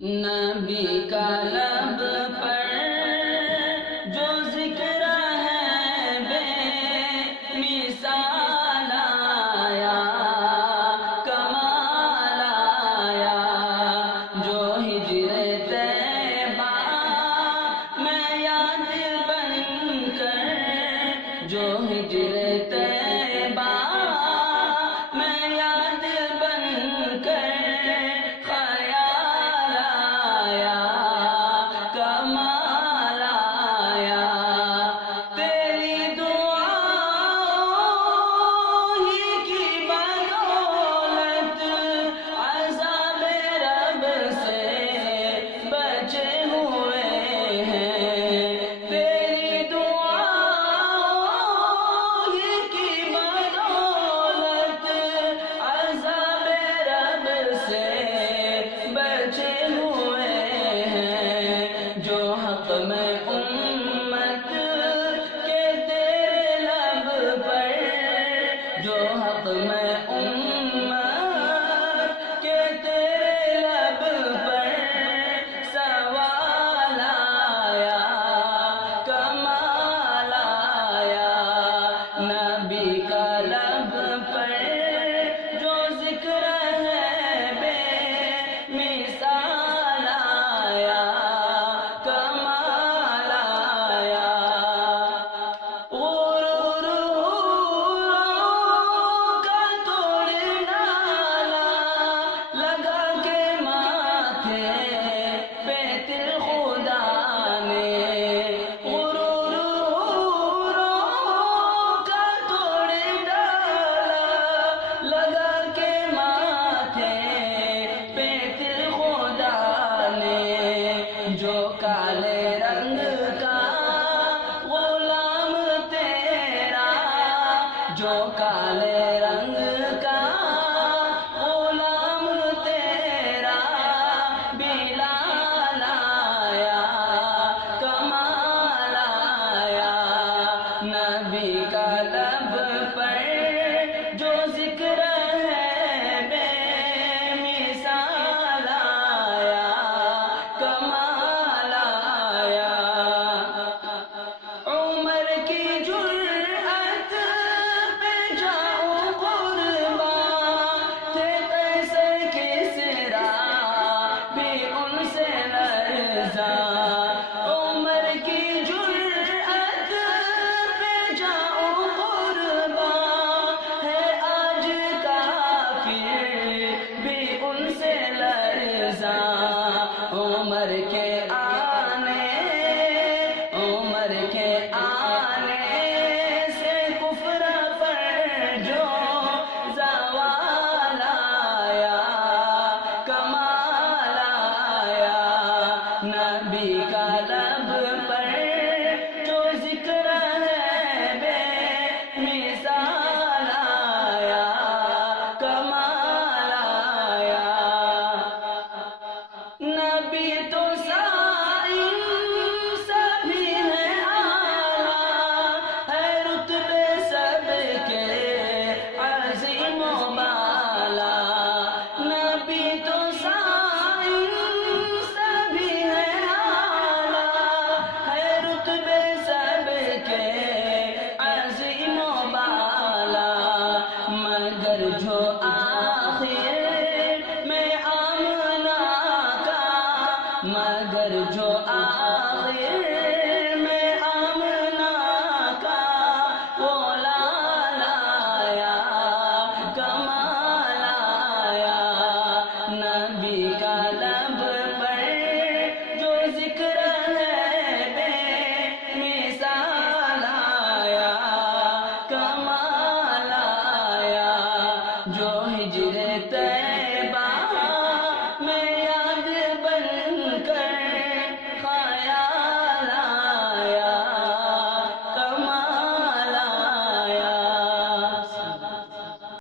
نبی کا لب پر جو ذکر ہے بے مثال آیا، کمال آیا، جو ہجر طیبہ میں یاد بن کر، جو ہجر طیبہ میں یاد بن کر خیال آیا، کمال آیا، تیری دعاؤں ہی کی بدولت عذاب رب سے بچے ہوئے ہیں، تیری دعاؤں ہی کی بدولت عذاب رب سے بچے ہوئے ہیں، جو حق میں امت کے تیرے لب پر، جو حق میں امت کے تیرے لب پر سوال آیا، کمال آیا، نبی کا لب پر جو ذکر ہے بے مثال آیا، کمال آیا، غرور کا توڑ ڈالا، لگا کے ماتھے پہ تل خدا نے، غرور کا توڑ ڈالا، لگا کے ماتھے پہ تل خدا نے، جو کالے رنگ کا غلام تیرا، جو کالے